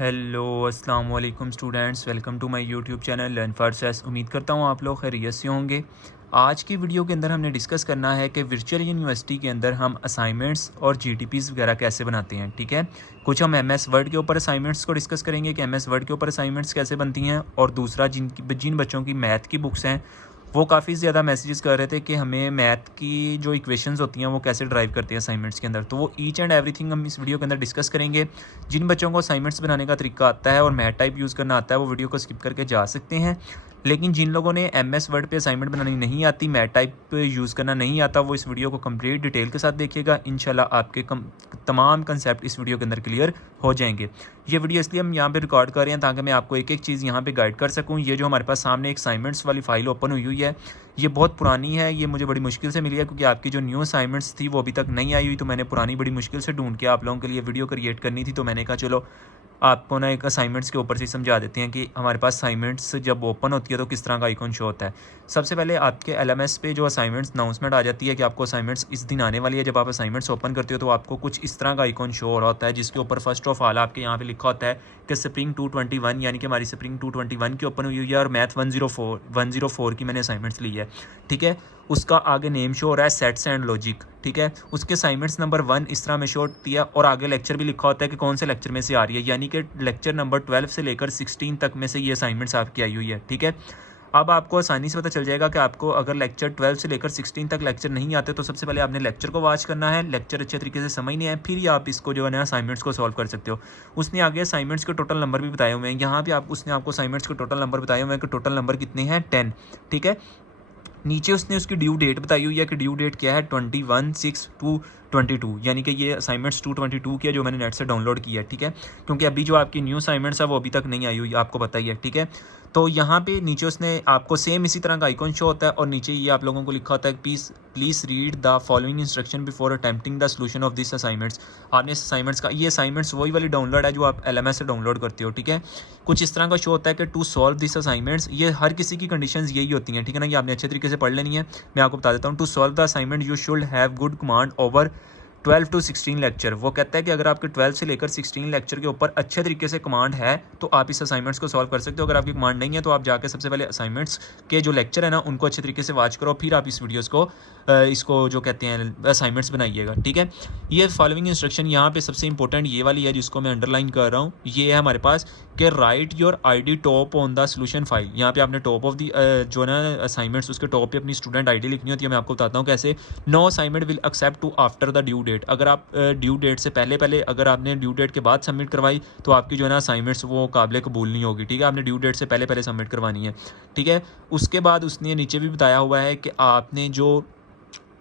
Hello अस्सलाम वालेकुम students, welcome to my YouTube channel learn for सेस। उम्मीद करता हूँ आप लोग खैरियत से होंगे। आज की वीडियो के अंदर हमने डिस्कस करना है कि वर्चुअल यूनिवर्सिटी के अंदर हम असाइनमेंट्स और जीटीपीज़ वगैरह कैसे बनाते हैं। ठीक है, कुछ हम एमएस वर्ड के ऊपर असाइनमेंट्स को डिस्कस करेंगे कि एमएस वर्ड के ऊपर असाइनमेंट्स कैसे बनती हैं, और दूसरा जिन बच्चों की मैथ की बुक्स हैं वो काफ़ी ज़्यादा मैसेजेस कर रहे थे कि हमें मैथ की जो इक्वेशंस होती हैं वो कैसे ड्राइव करते हैं असाइनमेंट्स के अंदर। तो वो ईच एंड एवरीथिंग हम इस वीडियो के अंदर डिस्कस करेंगे। जिन बच्चों को असाइनमेंट्स बनाने का तरीका आता है और मैथ टाइप यूज़ करना आता है वो वीडियो को स्किप करके जा सकते हैं। लेकिन जिन लोगों ने एमएस वर्ड पे असाइनमेंट बनानी नहीं आती, मैथ टाइप यूज़ करना नहीं आता, वो इस वीडियो को कंप्लीट डिटेल के साथ देखिएगा। इंशाल्लाह आपके तमाम कंसेप्ट इस वीडियो के अंदर क्लियर हो जाएंगे। ये वीडियो इसलिए हम यहाँ पे रिकॉर्ड कर रहे हैं ताकि मैं आपको एक एक चीज़ यहाँ पे गाइड कर सकूँ। ये जो हमारे पास सामने एक असाइनमेंट्स वाली फाइल ओपन हुई है, ये बहुत पुरानी है। ये मुझे बड़ी मुश्किल से मिली है क्योंकि आपकी जो न्यू असाइनमेंट्स थी वो अभी तक नहीं आई हुई, तो मैंने पुरानी बड़ी मुश्किल से ढूंढ के आप लोगों के लिए वीडियो क्रिएट करनी थी। तो मैंने कहा चलो आपको ना एक असाइनमेंट्स के ऊपर से समझा देते हैं कि हमारे पास असाइनमेंट्स जब ओपन होती है तो किस तरह का आइकॉन शो होता है। सबसे पहले आपके एलएमएस पे जो असाइनमेंट्स अनाउंसमेंट आ जाती है कि आपको असाइनमेंट्स इस दिन आने वाली है। जब आप असाइनमेंट्स ओपन करते हो तो आपको कुछ इस तरह का आइकॉन शो हो रहा होता है, जिसके ऊपर फर्स्ट ऑफ ऑल आपके यहाँ पे लिखा होता है कि स्प्रिंग 221, यानी कि हमारी स्प्रिंग 221 की ओपन हुई है और मैथ 104 की मैंने असाइनमेंट्स ली है। ठीक है, उसका आगे नेम शो हो रहा है सेट्स एंड लॉजिक। ठीक है, उसके असाइनमेंट्स नंबर 1 इस तरह में शो होती है और आगे लेक्चर भी लिखा होता है कि कौन से लेक्चर में से आ रही है, यानी कि लेक्चर नंबर 12 से लेकर 16 तक में से ये असाइनमेंट्स आपकी आई हुई है। ठीक है, अब आपको आसानी से पता चल जाएगा कि आपको अगर लेक्चर 12 से लेकर 16 तक लेक्चर नहीं आते तो सबसे पहले आपने लेक्चर को वॉच करना है। लेक्चर अच्छे तरीके से समझने हैं, फिर ही आप इसको जो है ना असाइनमेंट्स को सॉल्व कर सकते हो। उसने आगे असाइनमेंट्स के टोटल नंबर भी बताए हुए हैं। यहाँ पे उसने आपको असाइनमेंट्स के टोटल नंबर बताए हुए हैं कि टोटल नंबर कितने हैं, 10। ठीक है, नीचे उसने उसकी ड्यू डेट बताई हुई है कि ड्यू डेट क्या है, 21/6/22, यानी कि ये असाइनमेंट्स 2/22 की है जो मैंने नेट से डाउनलोड किया है। ठीक है, क्योंकि अभी जो आपकी न्यू असाइनमेंट्स है वो अभी तक नहीं आई हुई, आपको पता ही है। ठीक है, तो यहाँ पे नीचे उसने आपको सेम इसी तरह का आइकॉन शो होता है और नीचे ये आप लोगों को लिखा होता है please read the following instruction before attempting the solution of this assignments. आपने इस असाइनमेंट्स का, ये असाइनमेंट्स वही वाली डाउनलोड है जो आप एलएमएस से डाउनलोड करते हो। ठीक है, कुछ इस तरह का शो होता है कि टू सॉल्व दिस असाइनमेंट्स। ये हर किसी की कंडीशंस यही होती हैं। ठीक है ना, ये आपने अच्छे तरीके से पढ़ लेनी है। मैं आपको बता देता हूँ। To solve the assignment you should have good command over 12 to 16 lecture. वो कहता है कि अगर आपके 12 से लेकर 16 लेक्चर के ऊपर अच्छे तरीके से कमांड है तो आप इस असाइनमेंट्स को सॉल्व कर सकते हो। अगर आपकी कमांड नहीं है तो आप जाकर सबसे पहले असाइनमेंट्स के जो लेक्चर है ना उनको अच्छे तरीके से वॉच करो, फिर आप इस वीडियोस को इसको जो कहते हैं असाइनमेंट्स बनाइएगा। ठीक है, ये फॉलोइंग इंस्ट्रक्शन यहाँ पे सबसे इंपॉर्टेंट ये वाली है जिसको मैं अंडरलाइन कर रहा हूँ। ये है हमारे पास कि right your ID top on the solution file. यहाँ पे आपने टॉप ऑफ दी जो ना असाइनमेंट्स उसके टॉप पे अपनी स्टूडेंट आईडी लिखनी होती है। मैं आपको बताता हूँ कैसे। No assignment will accept to after the due date. अगर आप ड्यू डेट से पहले अगर आपने ड्यू डेट के बाद सबमिट करवाई तो आपकी जो है ना असाइनमेंट्स वो काबिल कबूल नहीं होगी। ठीक है, आपने ड्यू डेट से पहले सबमिट करवानी है। ठीक है, उसके बाद उसने नीचे भी बताया हुआ है कि आपने जो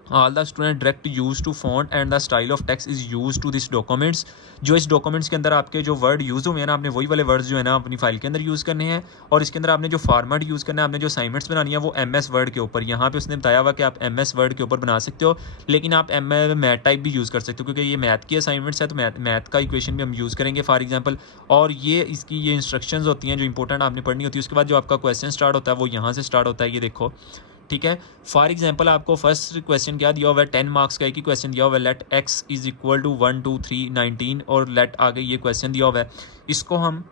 all the student direct use to font and the style of text is use to this documents. जो इस डॉक्यूमेंट्स के अंदर आपके जो वर्ड यूज़ हुए हैं ना, आपने वही वाले वर्ड्स जो है ना अपनी फाइल के अंदर यूज़ करने हैं। और इसके अंदर आपने जो फॉर्मेट यूज़ करना है, आपने जो असाइनमेंट्स बनानी है वो एमएस वर्ड के ऊपर। यहाँ पे उसने बताया हुआ कि आप एमएस वर्ड के ऊपर बना सकते हो, लेकिन आप मैथ टाइप भी यूज़ कर सकते हो क्योंकि ये मैथ की असाइनमेंट्स है तो मैथ का इक्वेशन भी हम यूज़ करेंगे फॉर एग्जाम्पल। और ये इसकी ये इंस्ट्रक्शंस होती हैं जो इंपॉर्टेंट आपने पढ़नी होती है। उसके बाद जो आपका क्वेश्चन स्टार्ट होता है वो यहाँ से स्टार्ट होता है, ये देखो। ठीक है, फॉर एग्जाम्पल आपको फर्स्ट क्वेश्चन क्या दिया हुआ है, 10 मार्क्स का एक ही क्वेश्चन दिया हुआ है, let x is equal to 1 2 3 19 और लेट आगे ये क्वेश्चन दिया हुआ है। इसको हम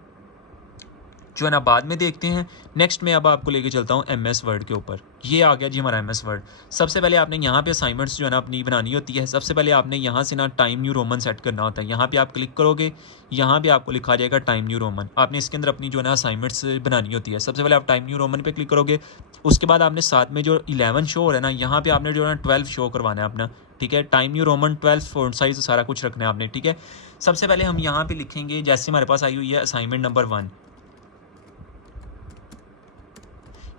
जो है ना बाद में देखते हैं। नेक्स्ट में अब आपको लेके चलता हूँ एमएस वर्ड के ऊपर। ये आ गया जी हमारा एमएस वर्ड। सबसे पहले आपने यहाँ पे असाइनमेंट्स जो है ना अपनी बनानी होती है। सबसे पहले आपने यहाँ से ना टाइम न्यू रोमन सेट करना होता है। यहाँ पे आप क्लिक करोगे, यहाँ पे आपको लिखा जाएगा टाइम न्यू रोमन। आपने इसके अंदर अपनी जो है ना असाइनमेंट्स बनानी होती है। सबसे पहले आप टाइम न्यू रोमन पे क्लिक करोगे, उसके बाद आपने साथ में जो 11 शो हो रहा है ना, यहाँ पे आपने जो है ना 12 शो करवाना है अपना। ठीक है, time new Roman 12 font size सारा कुछ रखना है आपने। ठीक है, सबसे पहले हम यहाँ पे लिखेंगे, जैसे हमारे पास आई हुई है असाइनमेंट नंबर 1,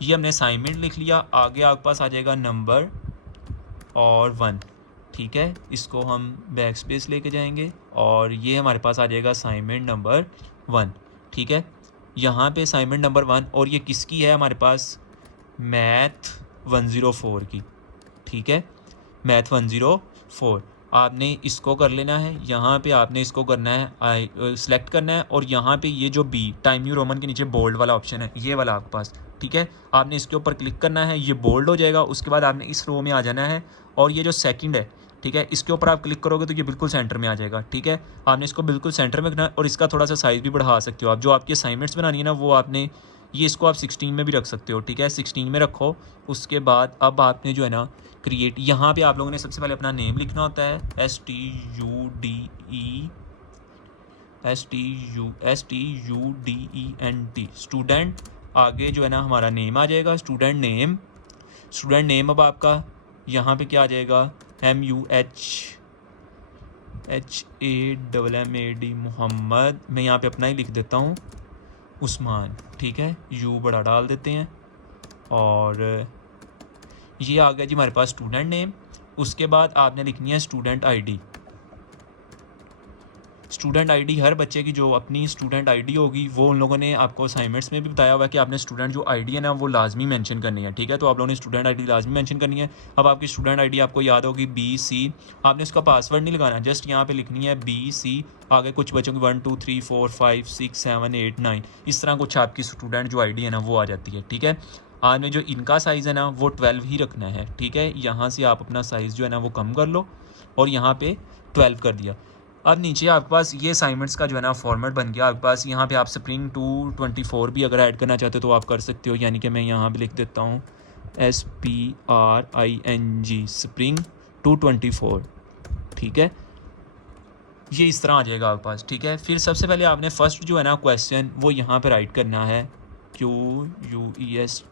ये हमने असाइनमेंट लिख लिया। आगे आपके पास आ जाएगा नंबर और 1। ठीक है, इसको हम बैक स्पेस लेके जाएंगे और ये हमारे पास आ जाएगा असाइनमेंट नंबर 1। ठीक है, यहाँ पे असाइनमेंट नंबर 1 और ये किसकी है हमारे पास, मैथ 104 की। ठीक है, मैथ 104 आपने इसको कर लेना है। यहाँ पे आपने इसको करना है, सेलेक्ट करना है और यहाँ पे ये जो बी टाइम न्यू रोमन के नीचे बोल्ड वाला ऑप्शन है, ये वाला आपके पास। ठीक है, आपने इसके ऊपर क्लिक करना है, ये बोल्ड हो जाएगा। उसके बाद आपने इस रो में आ जाना है और ये जो सेकंड है ठीक है। इसके ऊपर आप क्लिक करोगे तो ये बिल्कुल सेंटर में आ जाएगा, ठीक है। आपने इसको बिल्कुल सेंटर में रखना है और इसका थोड़ा सा साइज़ भी बढ़ा सकते हो आप। जो आपकी असाइनमेंट्स बनानी है ना वो आपने ये इसको आप 16 में भी रख सकते हो, ठीक है। 16 में रखो। उसके बाद अब आपने जो है ना क्रिएट, यहाँ पे आप लोगों ने सबसे पहले अपना नेम लिखना होता है, STUDENT स्टूडेंट। आगे जो है ना हमारा नेम आ जाएगा, स्टूडेंट नेम अब आपका यहाँ पे क्या आ जाएगा, MUHAMMAD मोहम्मद। मैं यहाँ पे अपना ही लिख देता हूँ, उस्मान, ठीक है। यू बड़ा डाल देते हैं और ये आ गया जी हमारे पास स्टूडेंट नेम। उसके बाद आपने लिखनी है स्टूडेंट आईडी। हर बच्चे की जो अपनी स्टूडेंट आईडी होगी वो उन लोगों ने आपको असाइनमेंट्स में भी बताया हुआ है कि आपने स्टूडेंट जो आईडी है ना वो लाजमी मेंशन करनी है, ठीक है। तो आप लोगों ने स्टूडेंट आईडी लाजमी मेंशन करनी है। अब आपकी स्टूडेंट आईडी आपको याद होगी BC, आपने उसका पासवर्ड नहीं लगाना, जस्ट यहाँ पे लिखनी है BC। आगे कुछ बच्चों की 1 2 3 4 5 6 7 8 9 इस तरह कुछ आपकी स्टूडेंट जो आईडी है ना वो आ जाती है, ठीक है। आज में जो इनका साइज़ है ना वो 12 ही रखना है, ठीक है। यहाँ से आप अपना साइज़ जो है ना वो कम कर लो और यहाँ पे 12 कर दिया। अब नीचे आपके पास ये असाइनमेंट्स का जो है ना फॉर्मेट बन गया आपके पास। यहाँ पे आप स्प्रिंग 224 भी अगर ऐड करना चाहते हो तो आप कर सकते हो, यानी कि मैं यहाँ पे लिख देता हूँ SPRING स्प्रिंग 224, ठीक है। ये इस तरह आ जाएगा आपके पास, ठीक है। फिर सबसे पहले आपने फर्स्ट जो है ना क्वेश्चन वो यहाँ पे राइट करना है, QUESTION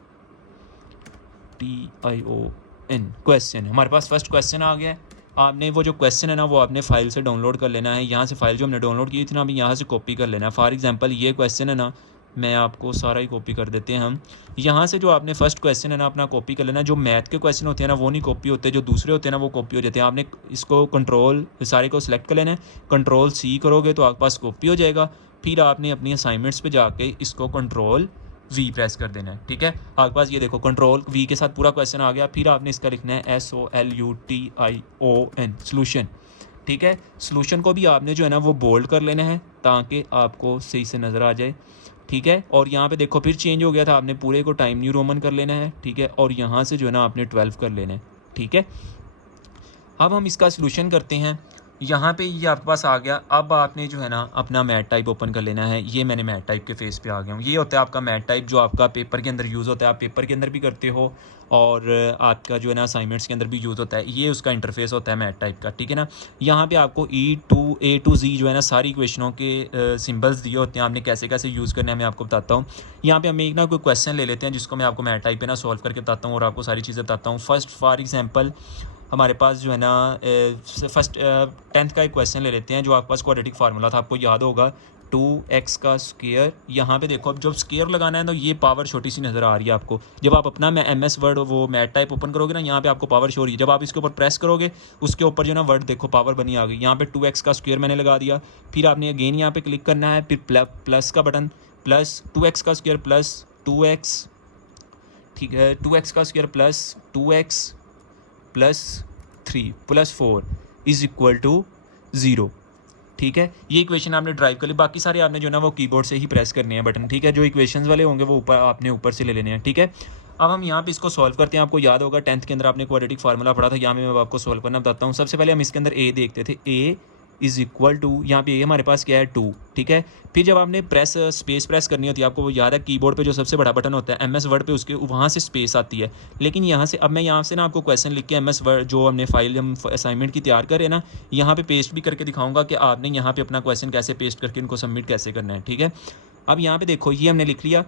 क्वेश्चन। हमारे पास फर्स्ट क्वेश्चन आ गया है। आपने वो जो क्वेश्चन है ना वो आपने फ़ाइल से डाउनलोड कर लेना है। यहाँ से फ़ाइल जो हमने डाउनलोड की थी ना अभी यहाँ से कॉपी कर लेना है। फॉर एग्जांपल ये क्वेश्चन है ना, मैं आपको सारा ही कॉपी कर देते हैं हम। यहाँ से जो आपने फर्स्ट क्वेश्चन है ना अपना कॉपी कर लेना। जो मैथ के क्वेश्चन होते हैं ना वो नहीं कॉपी होते, जो दूसरे होते हैं ना वो कॉपी हो जाते हैं। आपने इसको कंट्रोल सारे को सिलेक्ट कर लेना है, Ctrl+C करोगे तो आपके पास कॉपी हो जाएगा। फिर आपने अपनी असाइनमेंट्स पे जाके इसको Ctrl+V प्रेस कर देना है, ठीक है। आपके पास ये देखो Ctrl+V के साथ पूरा क्वेश्चन आ गया। फिर आपने इसका लिखना है SOLUTION सॉल्यूशन, ठीक है। सॉल्यूशन को भी आपने जो है ना वो बोल्ड कर लेना है ताकि आपको सही से नज़र आ जाए, ठीक है। और यहाँ पे देखो फिर चेंज हो गया था, आपने पूरे को टाइम न्यू रोमन कर लेना है, ठीक है। और यहाँ से जो है ना आपने 12 कर लेना है, ठीक है। अब हम इसका सॉल्यूशन करते हैं। यहाँ पे ये आपके पास आ गया। अब आपने जो है ना अपना मैथ टाइप ओपन कर लेना है। ये मैंने मैथ टाइप के फेस पे आ गया हूँ। ये होता है आपका मैथ टाइप जो आपका पेपर के अंदर यूज़ होता है। आप पेपर के अंदर भी करते हो और आपका जो है ना असाइनमेंट्स के अंदर भी यूज़ होता है। ये उसका इंटरफेस होता है मैथ टाइप का, ठीक है ना। यहाँ पे आपको A to Z जो है ना सारी इक्वेशनों के सिम्बल्स दिए होते हैं। आपने कैसे कैसे यूज़ करना है मैं आपको बताता हूँ। यहाँ पे हम एक ना कोई क्वेश्चन ले लेते हैं जिसको मैं आपको मैथ टाइप पे ना सॉल्व करके बताता हूँ और आपको सारी चीज़ें बताता हूँ। फर्स्ट फॉर एग्जांपल हमारे पास जो है ना फर्स्ट 10th का एक क्वेश्चन ले लेते हैं। जो आपके पास क्वाड्रेटिक फार्मूला था आपको याद होगा 2x का स्क्वायर। यहाँ पे देखो अब जब स्क्वायर लगाना है तो ये पावर छोटी सी नज़र आ रही है आपको। जब आप अपना MS वर्ड वो मैथ टाइप ओपन करोगे ना यहाँ पे आपको पावर शो हो रही है। जब आप इसके ऊपर प्रेस करोगे उसके ऊपर जो ना वर्ड देखो पावर बनी आ गई। यहाँ पे 2x का स्क्वायर मैंने लगा दिया। फिर आपने अगेन यहाँ पे क्लिक करना है, फिर प्लस का बटन, प्लस 2x का स्क्वायर प्लस 2x, ठीक है। 2x का square plus 2x plus 3 plus 4 is equal to 0, ठीक है। ये इक्वेशन आपने ड्राइव कर ली। बाकी सारे आपने जो ना वो कीबोर्ड से ही प्रेस करने हैं बटन, ठीक है। जो इक्वेशंस वाले होंगे वो आपने ऊपर से ले लेने हैं, ठीक है। अब हम यहाँ पे इसको सॉल्व करते हैं। आपको याद होगा 10th के अंदर आपने क्वाड्रेटिक फार्मूला पढ़ा था। यहाँ में मैं आपको सॉल्व करना बताता हूँ। सबसे पहले हम इसके अंदर A देखते थे। A इज़ इक्वल टू, यहाँ पे A हमारे पास क्या है 2, ठीक है। फिर जब आपने स्पेस प्रेस करनी होती है, आपको वो याद है कीबोर्ड पे जो सबसे बड़ा बटन होता है MS वर्ड पे, उसके वहाँ से स्पेस आती है। लेकिन यहाँ से अब मैं यहाँ से ना आपको क्वेश्चन लिख के MS वर्ड जो हमने फाइल हम असाइनमेंट की तैयार करें ना यहाँ पे पेस्ट भी करके दिखाऊंगा कि आपने यहाँ पे अपना क्वेश्चन कैसे पेस्ट करके इनको सबमिट कैसे करना है, ठीक है। अब यहाँ पे देखो ये हमने लिख लिया।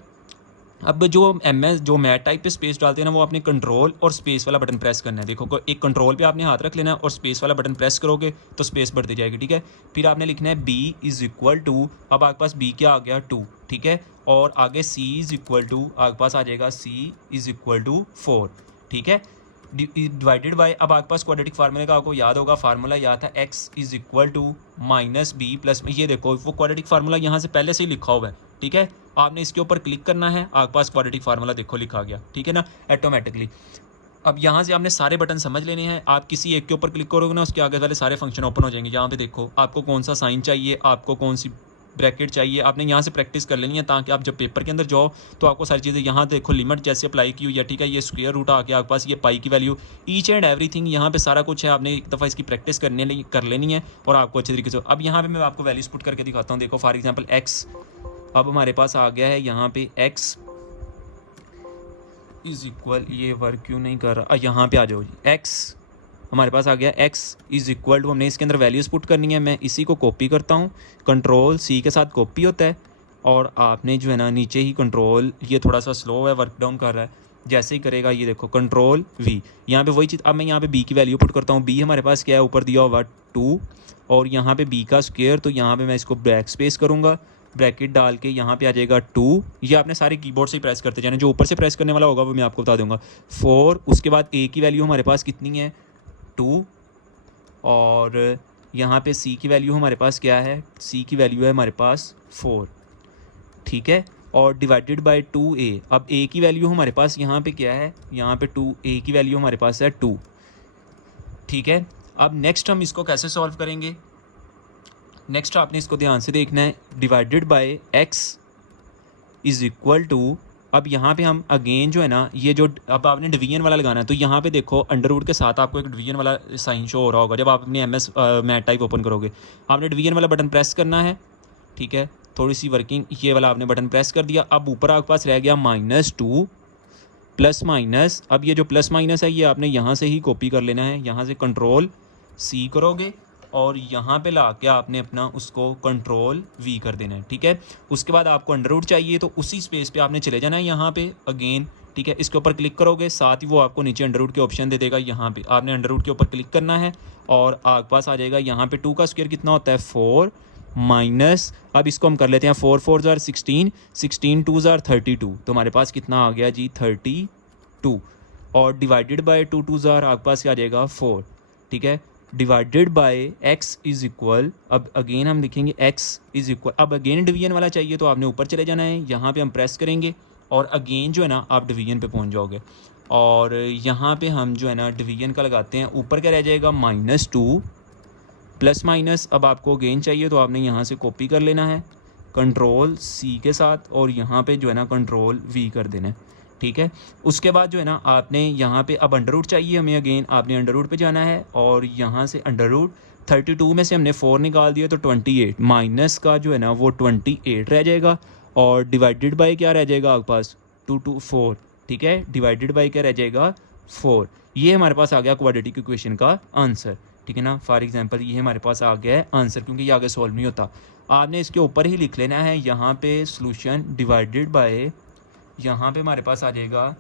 अब जो MS जो मैथ टाइप पे स्पेस डालते हैं ना वो आपने कंट्रोल और स्पेस वाला बटन प्रेस करना है। देखो एक कंट्रोल पे आपने हाथ रख लेना है और स्पेस वाला बटन प्रेस करोगे तो स्पेस बढ़ती जाएगी, ठीक है। फिर आपने लिखना है B इज़ इक्वल टू, अब आपके पास B क्या आ गया 2, ठीक है। और आगे C इज़ इक्वल टू आपके पास आ जाएगा C इज़ इक्वल टू 4, ठीक है। डिवाइडेड बाय, अब आपके पास क्वाड्रेटिक फार्मूले का आपको याद होगा फार्मूला याद था x is equal to minus b plus, ये देखो वो क्वाड्रेटिक फार्मूला यहाँ से पहले से ही लिखा हुआ है, ठीक है। आपने इसके ऊपर क्लिक करना है, आपके पास क्वाड्रेटिक फार्मूला देखो लिखा गया, ठीक है ना, ऑटोमेटिकली। अब यहाँ से आपने सारे बटन समझ लेने हैं। आप किसी एक के ऊपर क्लिक करोगे ना उसके आगे वाले सारे फंक्शन ओपन हो जाएंगे। यहाँ पे देखो आपको कौन सा साइन चाहिए, आपको कौन सी ब्रैकेट चाहिए, आपने यहाँ से प्रैक्टिस कर लेनी है ताकि आप जब पेपर के अंदर जाओ तो आपको सारी चीज़ें यहाँ देखो लिमिट जैसे अप्लाई की हुई है, ठीक है। ये स्क्वायर रूट आ गया आपके पास, ये पाई की वैल्यू, ईच एंड एवरीथिंग यहाँ पे सारा कुछ है। आपने एक दफ़ा इसकी प्रैक्टिस कर लेनी है और आपको अच्छे तरीके से। अब यहाँ पे मैं आपको वैल्यूज पुट करके दिखाता हूँ। देखो फॉर एग्जांपल एक्स, अब हमारे पास आ गया है यहाँ पे एक्स इज इक्वल, ये वर्क क्यों नहीं कर रहा, यहाँ पे आ जाओ जी। एक्स हमारे पास आ गया, एक्स इज इक्वल टू, हमने इसके अंदर वैल्यूज़ पुट करनी है। मैं इसी को कॉपी करता हूँ, कंट्रोल सी के साथ कॉपी होता है और आपने जो है ना नीचे ही कंट्रोल, ये थोड़ा सा स्लो है, वर्क डाउन कर रहा है, जैसे ही करेगा ये देखो कंट्रोल वी, यहाँ पे वही चीज़। अब मैं यहाँ पे बी की वैल्यू पुट करता हूँ। बी हमारे पास क्या है, ऊपर दिया हुआ 2 और यहाँ पे बी का स्क्वायर, तो यहाँ पे मैं इसको बैक स्पेस करूँगा, ब्रैकेट डाल के यहाँ पे आ जाएगा 2। ये आपने सारे कीबोर्ड से ही प्रेस करते जाना, जो ऊपर से प्रेस करने वाला होगा वो मैं आपको बता दूंगा। 4, उसके बाद ए की वैल्यू हमारे पास कितनी है 2 और यहाँ पे सी की वैल्यू हमारे पास क्या है, सी की वैल्यू है हमारे पास 4, ठीक है। और डिवाइडेड बाय 2a, अब a की वैल्यू हमारे पास यहाँ पे क्या है, यहाँ पे 2a की वैल्यू हमारे पास है 2, ठीक है। अब नेक्स्ट हम इसको कैसे सॉल्व करेंगे, नेक्स्ट आपने इसको ध्यान से देखना है। Divided by x is equal to, अब यहाँ पे हम अगेन जो है ना, ये जो अब आपने डिवीजन वाला लगाना है, तो यहाँ पे देखो अंडर रूट के साथ आपको एक डिवीजन वाला साइन शो हो रहा होगा जब आप अपने MS मैथ टाइप ओपन करोगे। आपने डिवीजन वाला बटन प्रेस करना है, ठीक है। थोड़ी सी वर्किंग, ये वाला आपने बटन प्रेस कर दिया। अब ऊपर आपके पास रह गया -2 प्लस माइनस, अब ये जो प्लस माइनस है ये आपने यहाँ से ही कॉपी कर लेना है, यहाँ से कंट्रोल सी करोगे और यहाँ पे ला के आपने अपना उसको कंट्रोल वी कर देना है, ठीक है। उसके बाद आपको अंडर रूट चाहिए तो उसी स्पेस पे आपने चले जाना है यहाँ पे अगेन, ठीक है। इसके ऊपर क्लिक करोगे, साथ ही वो आपको नीचे अंडर रूट के ऑप्शन दे देगा, यहाँ पे आपने अंडर रूट के ऊपर क्लिक करना है और आपके पास आ जाएगा यहाँ पे 2 का स्क्वायर कितना होता है 4 माइनस, अब इसको हम कर लेते हैं 4 4 जार 16, 16 2 जार 32, तो हमारे पास कितना आ गया जी 32 और डिवाइडेड बाय 2 2 जार आपके पास क्या आ जाएगा 4, ठीक है। Divided by x is equal, अब अगेन हम लिखेंगे x इज़ इक्वल, अब अगेन डिवीजन वाला चाहिए तो आपने ऊपर चले जाना है, यहाँ पे हम प्रेस करेंगे और अगेन जो है ना आप डिवीजन पे पहुँच जाओगे और यहाँ पे हम जो है ना डिवीजन का लगाते हैं। ऊपर क्या रह जाएगा -2 प्लस माइनस, अब आपको अगेन चाहिए तो आपने यहाँ से कॉपी कर लेना है कंट्रोल सी के साथ और यहाँ पे जो है ना कंट्रोल वी कर देना है, ठीक है। उसके बाद जो है ना आपने यहाँ पे अब अंडर रूट चाहिए हमें, अगेन आपने अंडर रूट पे जाना है और यहाँ से अंडर रूट 32 में से हमने 4 निकाल दिया तो 28 माइनस का जो है ना वो 28 रह जाएगा और डिवाइडेड बाय क्या रह जाएगा आपके पास 2 2 4, ठीक है। डिवाइडेड बाय क्या रह जाएगा 4, ये हमारे पास आ गया क्वाड्रेटिक इक्वेशन का आंसर, ठीक है ना। फॉर एग्जांपल ये हमारे पास आ गया है आंसर, क्योंकि ये आगे सॉल्व नहीं होता, आपने इसके ऊपर ही लिख लेना है यहाँ पे सोल्यूशन डिवाइडेड बाय, यहाँ पे हमारे पास आ जाएगा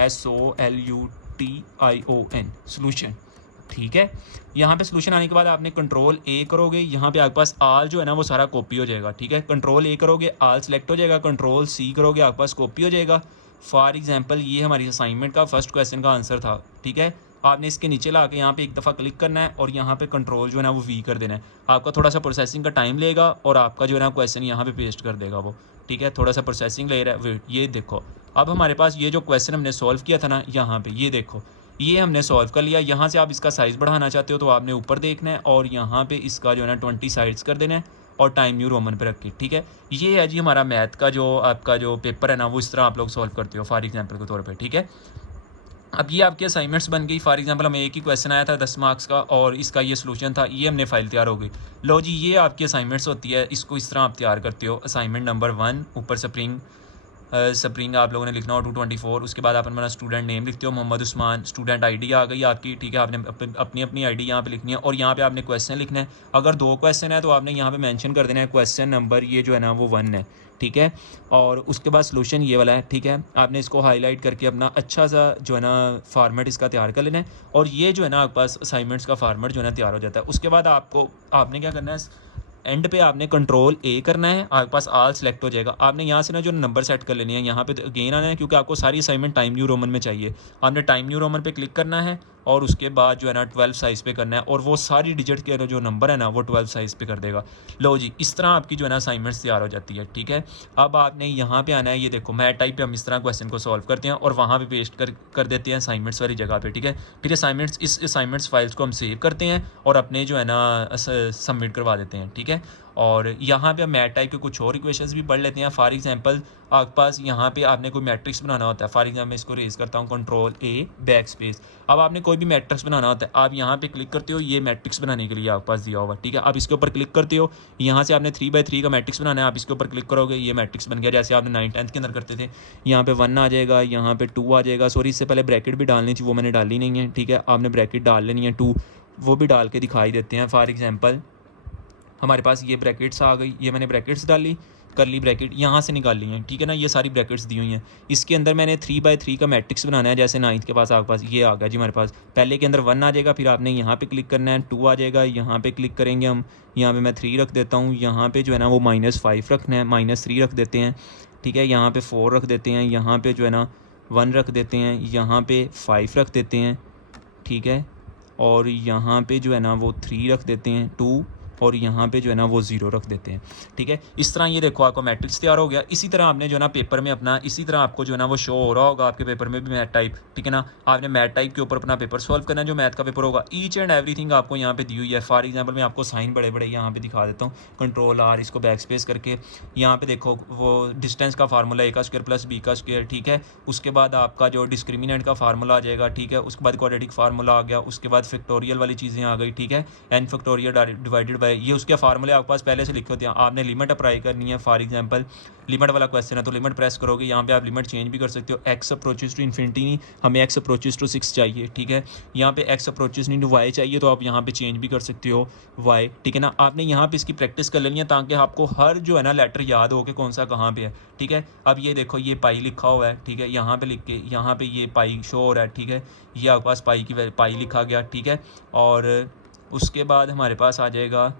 SOLUTION सोल्यूशन, ठीक है। यहाँ पे सोल्यूशन आने के बाद आपने कंट्रोल ए करोगे, यहाँ पे आपके पास आल जो है ना वो सारा कॉपी हो जाएगा, ठीक है। कंट्रोल ए करोगे आल सेलेक्ट हो जाएगा, कंट्रोल सी करोगे आपके पास कॉपी हो जाएगा। फॉर एग्जांपल ये हमारी असाइनमेंट का फर्स्ट क्वेश्चन का आंसर था, ठीक है। आपने इसके नीचे ला के यहाँ पे एक दफ़ा क्लिक करना है और यहाँ पे कंट्रोल जो है ना वो वी कर देना है। आपका थोड़ा सा प्रोसेसिंग का टाइम लेगा और आपका जो है ना क्वेश्चन यहाँ पे पेस्ट कर देगा वो, ठीक है। थोड़ा सा प्रोसेसिंग ले रहा है, वेट, ये देखो अब हमारे पास ये जो क्वेश्चन हमने सॉल्व किया था ना, यहाँ पे ये देखो ये हमने सॉल्व कर लिया। यहाँ से आप इसका साइज़ बढ़ाना चाहते हो तो आपने ऊपर देखना है और यहाँ पे इसका जो है ना 20 साइड्स कर देना है और टाइम न्यू रोमन पे रख के, ठीक है। ये है जी हमारा मैथ का जो आपका जो पेपर है ना वो इस तरह आप लोग सॉल्व करते हो फॉर एग्जाम्पल के तौर पर, ठीक है। अब ये आपकी असाइनमेंट्स बन गई। फॉर एग्जांपल हमें एक ही क्वेश्चन आया था 10 मार्क्स का और इसका ये सॉल्यूशन था, ये हमने फाइल तैयार हो गई। लो जी ये आपकी असाइनमेंट्स होती है, इसको इस तरह आप तैयार करते हो। असाइनमेंट नंबर 1 ऊपर स्प्रिंग आप लोगों ने लिखना हो 224, उसके बाद आप अपना स्टूडेंट नेम लिखते हो मोहम्मद उस्मान, स्टूडेंट आईडी आ गई आपकी, ठीक है। आपने अपनी अपनी आईडी यहाँ पे लिखनी है और यहाँ पे आपने क्वेश्चन लिखना है। अगर 2 क्वेश्चन है तो आपने यहाँ पे मेंशन कर देना है क्वेश्चन नंबर ये जो है ना वो 1 है, ठीक है। और उसके बाद सॉल्यूशन ये वाला है, ठीक है। आपने इसको हाईलाइट करके अपना अच्छा सा जो है ना फॉर्मेट इसका तैयार कर लेना है और ये जो है ना आपके पास असाइनमेंट्स का फॉर्मेट जो है ना तैयार हो जाता है। उसके बाद आपने क्या करना है, एंड पे आपने कंट्रोल ए करना है, आपके पास आल सेलेक्ट हो जाएगा। आपने यहाँ से ना जो नंबर सेट कर लेनी है, यहाँ पे अगेन आना है क्योंकि आपको सारी असाइनमेंट टाइम न्यू रोमन में चाहिए। आपने टाइम न्यू रोमन पे क्लिक करना है और उसके बाद जो है ना 12 साइज़ पे करना है और वो सारी डिजिट के जो नंबर है ना वो 12 साइज़ पे कर देगा। लो जी इस तरह आपकी जो है ना असाइनमेंट्स तैयार हो जाती है, ठीक है। अब आपने यहाँ पे आना है, ये देखो मैथ टाइप पे हम इस तरह क्वेश्चन को सॉल्व करते हैं और वहाँ पे पेस्ट कर देते हैं असाइनमेंट्स वाली जगह पे, ठीक है। फिर इस असाइनमेंट्स फाइल्स को हम सेव करते हैं और अपने जो है ना सबमिट करवा देते हैं, ठीक है। और यहाँ पे हम मैथ टाइप के कुछ और इक्वेशंस भी पढ़ लेते हैं। फॉर एग्जांपल आपके पास यहाँ पे आपने कोई मैट्रिक्स बनाना होता है। फॉर एग्जांपल मैं इसको रेज करता हूँ, कंट्रोल ए बैक स्पेस। अब आपने कोई भी मैट्रिक्स बनाना होता है, आप यहाँ पे क्लिक करते हो, ये मैट्रिक्स बनाने के लिए आपके पास दिया होगा, ठीक है। आप इसके ऊपर क्लिक करते हो, यहाँ से आपने 3/3 का मैट्रिक्स बनाना है, आप इसके ऊपर क्लिक करोगे, ये मैट्रिक्स बन गया, जैसे आपने 9th-10th के अंदर करते थे। यहाँ पे 1 आ जाएगा, यहाँ पे 2 आ जाएगा। सॉरी, इससे पहले ब्रैकेट भी डालनी थी, वो मैंने डाली नहीं है, ठीक है। आपने ब्रैकेट डाल लेनी है, 2 वो भी डाल के दिखाई देते हैं। फॉर एग्जांपल हमारे पास ये ब्रैकेट्स आ गई, ये मैंने ब्रैकेट्स डाली, करली ब्रैकेट यहाँ से निकाल ली हैं, ठीक है ना। ये सारी ब्रैकेट्स दी हुई हैं। इसके अंदर मैंने 3/3 का मैट्रिक्स बनाना है, जैसे 9th के पास आपके पास ये आ गया जी हमारे पास। पहले के अंदर 1 आ जाएगा, फिर आपने यहाँ पे क्लिक करना है, 2 आ जाएगा, यहाँ पे क्लिक करेंगे हम, यहाँ पे मैं 3 रख देता हूँ, यहाँ पे जो है ना वो -5 रखना है, -3 रख देते हैं, ठीक है। यहाँ पे 4 रख देते हैं, यहाँ पे जो है ना 1 रख देते हैं, यहाँ पे 5 रख देते हैं, ठीक है। और यहाँ पे जो है ना वो 3 रख देते हैं, 2, और यहाँ पे जो है ना वो 0 रख देते हैं, ठीक है। इस तरह ये देखो आपका मैट्रिक्स तैयार हो गया। इसी तरह आपने जो है ना पेपर में अपना, इसी तरह आपको जो है ना वो शो हो रहा होगा आपके पेपर में भी मैथ टाइप, ठीक है ना। आपने मैथ टाइप के ऊपर अपना पेपर सॉल्व करना है, जो मैथ का पेपर होगा। ईच एंड एवरीथिंग आपको यहाँ पे दी हुई है। फॉर एग्जाम्पल मैं आपको साइन बड़े बड़े यहाँ पे दिखा देता हूँ, कंट्रोल R, इसको बैक स्पेस करके। यहाँ पे देखो वो डिस्टेंस का फार्मूला A² + B², ठीक है। उसके बाद आपका जो डिस्क्रिमिनेंट का फार्मूला आ जाएगा, ठीक है। उसके बाद क्वाड्रेटिक फार्मूला आ गया, उसके बाद फैक्टोरियल वाली चीज़ें आ गई, ठीक है। n फैक्टोरियल डिवाइडेड बाय, ये उसके फार्मूले आपके पास पहले से लिखे होते हैं। आपने लिमिट अप्लाई करनी है। फॉर एग्जांपल लिमिट वाला क्वेश्चन है तो लिमिट प्रेस करोगे, यहाँ पे आप लिमिट चेंज भी कर सकते हो। x अप्रोचेस टू इन्फिनिटी नहीं, हमें x अप्रोचेस टू 6 चाहिए, ठीक है। यहाँ पे x अप्रोचेस नहीं टू y चाहिए, तो आप यहाँ पे चेंज भी कर सकते हो y, ठीक है ना। आपने यहाँ पे इसकी प्रैक्टिस कर लेनी है, ताकि आपको हर जो है ना लेटर याद हो कि कौन सा कहाँ पे है, ठीक है। अब ये देखो, ये पाई लिखा हुआ है, ठीक है। यहाँ पे लिख के, यहाँ पे ये पाई शो हो रहा है, ठीक है। ये आपके पास पाई लिखा गया, ठीक है। और उसके बाद हमारे पास आ जाएगा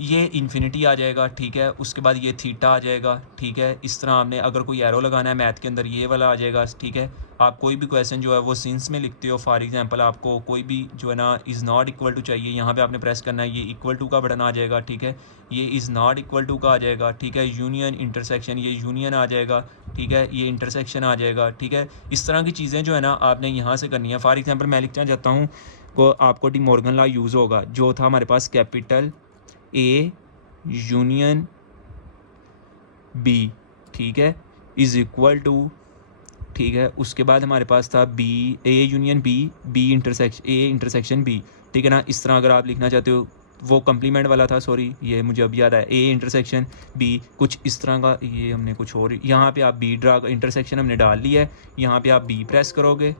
ये इन्फिनिटी आ जाएगा, ठीक है। उसके बाद ये थीटा आ जाएगा, ठीक है। इस तरह आपने अगर कोई एरो लगाना है मैथ के अंदर, ये वाला आ जाएगा, ठीक है। आप कोई भी क्वेश्चन जो है वो सिंस में लिखते हो। फॉर एग्जांपल आपको कोई भी जो है ना इज़ नॉट इक्वल टू चाहिए, यहाँ पे आपने प्रेस करना है, ये इक्वल टू का बटन आ जाएगा, ठीक है। ये इज़ नॉट इक्वल टू का आ जाएगा, ठीक है। यूनियन, इंटरसेक्शन, ये यूनियन आ जाएगा, ठीक है। ये इंटरसेक्शन आ जाएगा, ठीक है। इस तरह की चीज़ें जो है ना आपने यहाँ से करनी है। फॉर एग्जाम्पल मैं लिखना चाहता हूँ को आपको डी मॉर्गन लॉ यूज़ होगा, जो था हमारे पास कैपिटल A यूनियन B, ठीक है, इज़ इक्वल टू, ठीक है। उसके बाद हमारे पास था A union B, A intersection B, ठीक है ना। इस तरह अगर आप लिखना चाहते हो, वो कम्प्लीमेंट वाला था, सॉरी ये मुझे अब याद आया, A इंटरसेक्शन B, कुछ इस तरह का। ये हमने कुछ और, यहाँ पे आप B ड्रा, इंटरसेक्शन हमने डाल लिया है, यहाँ पे आप B प्रेस करोगे।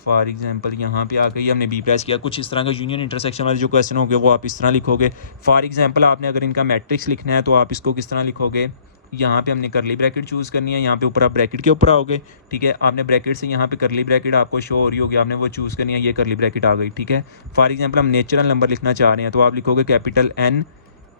फॉर एग्जांपल यहाँ पे आके ये हमने B प्रेस किया। कुछ इस तरह का यूनियन इंटरसेक्शन वाले जो क्वेश्चन हो गए वो आप इस तरह लिखोगे। फॉर एग्जांपल आपने अगर इनका मैट्रिक्स लिखना है तो आप इसको किस तरह लिखोगे, यहाँ पे हमने करली ब्रैकेट चूज़ करनी है, यहाँ पे ऊपर आप ब्रैकेट के ऊपर आओगे, ठीक है। आपने ब्रैकेट से यहाँ पे करली ब्रैकेट आपको शो हो रही होगी, आपने वो चूज़ करनी है, ये करली ब्रैकेट आ गई, ठीक है। फॉर एग्जांपल हम नेचुरल नंबर लिखना चाह रहे हैं, तो आप लिखोगे capital N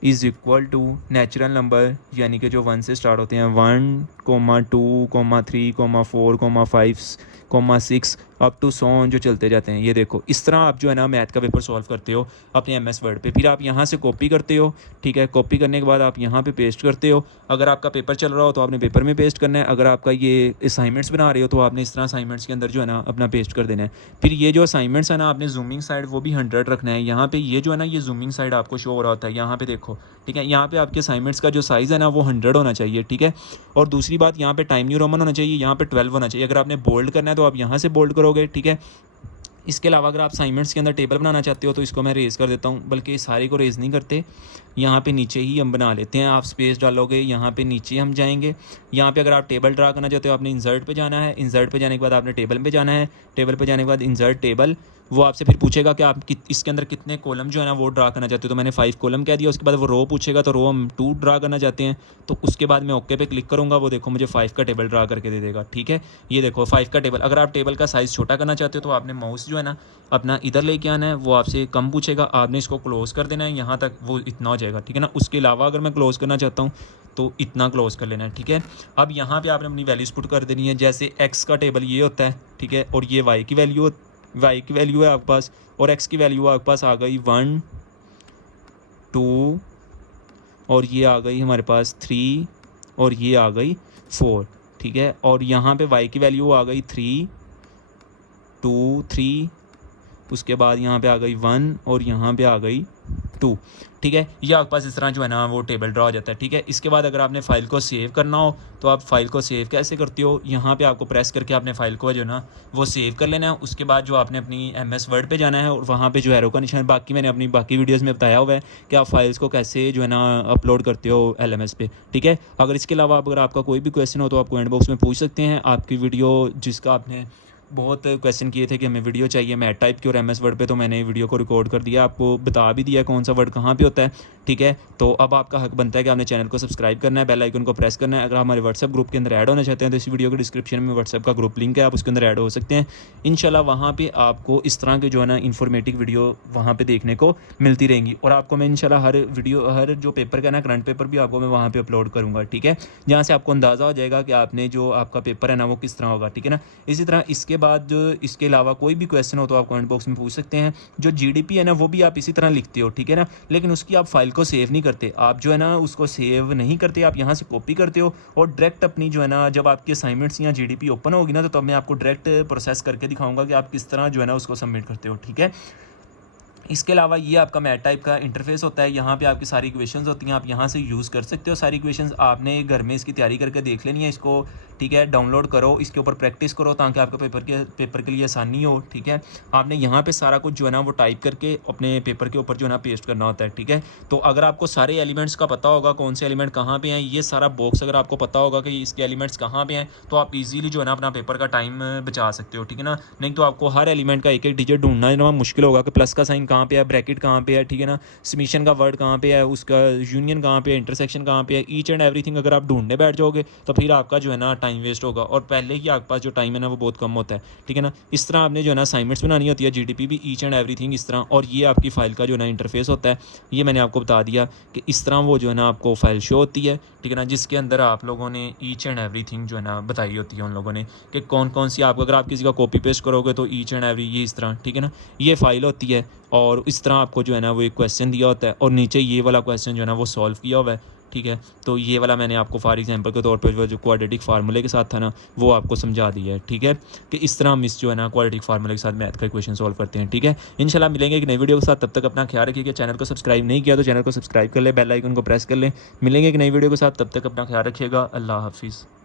is equal to natural number, यानी कि जो 1 से स्टार्ट होते हैं, 1, 2, 3, 4, 5, 6 अप टू सॉन जो चलते जाते हैं। ये देखो, इस तरह आप जो है ना मैथ का पेपर सॉल्व करते हो अपने MS वर्ड पे। फिर आप यहाँ से कॉपी करते हो, ठीक है। कॉपी करने के बाद आप यहाँ पे पेस्ट करते हो। अगर आपका पेपर चल रहा हो तो आपने पेपर में पेस्ट करना है। अगर आपका ये असाइनमेंट्स बना रहे हो तो आपने इस तरह असाइनमेंट्स के अंदर जो है ना अपना पेस्ट कर देना है। फिर ये जो असाइनमेंट्स है ना, आपने जूमिंग साइड वो भी 100 रखना है। यहाँ पे ये जो है ना, ये जूमिंग साइड आपको शो हो रहा होता है, यहाँ पे देखो, ठीक है। यहाँ पे आपके असाइनमेंट्स का जो साइज़ है ना वो 100 होना चाहिए, ठीक है। और दूसरी बात, यहाँ पे टाइम न्यू रोमन होना चाहिए, यहाँ पे 12 होना चाहिए। अगर आपने बोल्ड करना है तो आप यहाँ से बोल्ड करोगे, ठीक है। इसके अलावा अगर आप असाइनमेंट्स के अंदर टेबल बनाना चाहते हो तो इसको मैं रेज़ कर देता हूँ, बल्कि सारे को रेज़ नहीं करते, यहाँ पे नीचे ही हम बना लेते हैं। आप स्पेस डालोगे, यहाँ पे नीचे हम जाएंगे। यहाँ पे अगर आप टेबल ड्रा करना चाहते हो, आपने इंसर्ट पे जाना है, इंसर्ट पे जाने के बाद आपने टेबल पे जाना है, टेबल पे जाने के बाद इंसर्ट टेबल। वो आपसे फिर पूछेगा कि आप इसके अंदर कितने कॉलम जो है ना वो ड्रा करना चाहते हो, तो मैंने 5 कॉलम कह दिया। उसके बाद वो रो पूछेगा, तो रो हम 2 ड्रा करना चाहते हैं, तो उसके बाद मैं ओके पे क्लिक करूँगा, वो देखो मुझे 5 का टेबल ड्रा करके दे देगा, ठीक है। ये देखो 5 का टेबल। अगर आप टेबल का साइज़ छोटा करना चाहते हो तो आपने माउस जो है ना अपना इधर लेके आना है, वो आपसे कम पूछेगा, आपने इसको क्लोज़ कर देना है, यहाँ तक वो इतना हो जाएगा, ठीक है ना। उसके अलावा अगर मैं क्लोज़ करना चाहता हूँ तो इतना क्लोज़ कर लेना है, ठीक है। अब यहाँ पे आपने अपनी वैल्यूज़ पुट कर देनी है। जैसे x का टेबल ये होता है, ठीक है, और ये y की वैल्यू है आपके पास, और x की वैल्यू आपके पास आ गई 1, 2, और ये आ गई हमारे पास 3, और ये आ गई 4, ठीक है। और यहाँ पे y की वैल्यू आ गई 3, 2, 3, उसके बाद यहाँ पे आ गई 1, और यहाँ पे आ गई 2, ठीक है। ये आपके पास इस तरह जो है ना वो टेबल ड्रा हो जाता है, ठीक है। इसके बाद अगर आपने फ़ाइल को सेव करना हो तो आप फाइल को सेव कैसे करते हो, यहाँ पे आपको प्रेस करके आपने फ़ाइल को जो है ना वो सेव कर लेना है। उसके बाद जो आपने अपनी MS वर्ड पे जाना है और वहाँ पे जो एरो का निशान, बाकी मैंने अपनी बाकी वीडियोज़ में बताया हुआ है कि आप फाइल्स को कैसे जो है ना अपलोड करते हो LMS पे, ठीक है। अगर इसके अलावा अगर आपका कोई भी क्वेश्चन हो तो आप कमेंट बॉक्स में पूछ सकते हैं। आपकी वीडियो जिसका आपने बहुत क्वेश्चन किए थे कि हमें वीडियो चाहिए मैथ टाइप की और MS वर्ड पे, तो मैंने वीडियो को रिकॉर्ड कर दिया, आपको बता भी दिया कौन सा वर्ड कहाँ पे होता है, ठीक है। तो अब आपका हक बनता है कि आपने चैनल को सब्सक्राइब करना है, बेल आइकन को प्रेस करना है। अगर आप हमारे व्हाट्सएप ग्रुप के अंदर ऐड होना चाहते हैं तो इस वीडियो के डिस्क्रिप्शन में व्हाट्सएप का ग्रुप लिंक है, आप उसके अंदर ऐड हो सकते हैं। इंशाल्लाह वहाँ पे आपको इस तरह के जो है ना इन्फॉर्मेटिव वीडियो वहाँ पे देखने को मिलती रहेंगी और आपको मैं इंशाल्लाह हर जो पेपर का ना करंट पेपर भी आपको मैं वहाँ पे अपलोड करूँगा, ठीक है। जहाँ से आपको अंदाज़ा हो जाएगा कि आपने जो आपका पेपर है ना वो किस तरह होगा, ठीक है ना। इसी तरह इसके बाद जो इसके अलावा कोई भी क्वेश्चन हो तो आप कमेंट बॉक्स में पूछ सकते हैं। जो GDP है ना वो भी आप इसी तरह लिखते हो, ठीक है ना, लेकिन उसकी आप फाइल को सेव नहीं करते। आप जो है ना उसको सेव नहीं करते, आप यहाँ से कॉपी करते हो और डायरेक्ट अपनी जो है ना जब आपकी असाइनमेंट्स या GDP ओपन होगी ना तो तब मैं आपको डायरेक्ट प्रोसेस करके दिखाऊंगा कि आप किस तरह जो है ना उसको सबमिट करते हो, ठीक है। इसके अलावा ये आपका मैथ टाइप का इंटरफेस होता है, यहाँ पे आपकी सारी इक्वेशंस होती हैं, आप यहाँ से यूज़ कर सकते हो सारी इक्वेशंस। आपने घर में इसकी तैयारी करके देख लेनी है इसको, ठीक है। डाउनलोड करो, इसके ऊपर प्रैक्टिस करो ताकि आपका पेपर के लिए आसानी हो, ठीक है। आपने यहाँ पे सारा कुछ जो है ना वो टाइप करके अपने पेपर के ऊपर जो है ना पेस्ट करना होता है, ठीक है। तो अगर आपको सारे एलिमेंट्स का पता होगा कौन से एलिमेंट कहाँ पे हैं, ये सारा बॉक्स अगर आपको पता होगा कि इसके एलिमेंट्स कहाँ पे हैं तो आप इजीली जो है ना अपना पेपर का टाइम बचा सकते हो, ठीक है ना। नहीं तो आपको हर एलिमेंट का एक एक डिजिट ढूंढना जो मुश्किल होगा कि प्लस का साइन कहाँ पे है, ब्रैकेट कहाँ पे है, ठीक है ना, समीशन का वर्ड कहाँ पे है, उसका यूनियन कहाँ पे है, इंटरसेक्शन कहाँ पे है, ईच एंड एवरीथिंग अगर आप ढूंढने बैठ जाओगे तो फिर आपका जो है ना टाइम वेस्ट होगा और पहले ही आपके पास जो टाइम है ना वो बहुत कम होता है, ठीक है ना। इस तरह आपने जो है ना असाइनमेंट्स बनानी होती है, GDP भी, ईच एंड एवरीथिंग इस तरह। और ये आपकी फ़ाइल का जो है ना इंटरफेस होता है, ये मैंने आपको बता दिया कि इस तरह वो जो है ना आपको फ़ाइल शो होती है, ठीक है ना, जिसके अंदर आप लोगों ने ईच एंड एवरीथिंग जो है ना बताई होती है उन लोगों ने कि कौन कौन सी आप अगर आप किसी का कॉपी पेस्ट करोगे तो ईच एंड एवरी ये इस तरह, ठीक है ना, ये फ़ाइल होती है। और इस तरह आपको जो है ना वो एक क्वेश्चन दिया होता है और नीचे ये वाला क्वेश्चन जो है ना वो सॉल्व किया हुआ है, ठीक है। तो ये वाला मैंने आपको फॉर एग्जांपल के तौर पर जो क्वाड्रेटिक फार्मूले के साथ था ना वो आपको समझा दिया है, ठीक है, कि इस तरह हम इस जो है ना क्वाड्रेटिक फार्मूले के साथ मैथ का इक्वेशन सॉल्व करते हैं, ठीक है। इंशाल्लाह मिलेंगे एक नई वीडियो के साथ, तब तक अपना ख्याल रखिए। चैनल को सब्सक्राइब नहीं किया तो चैनल को सब्सक्राइब कर ले, बेल आइकन को प्रेस कर लें। मिलेंगे एक नई वीडियो के साथ, तब तक अपना ख्याल रखिएगा। अल्लाह हाफिज़।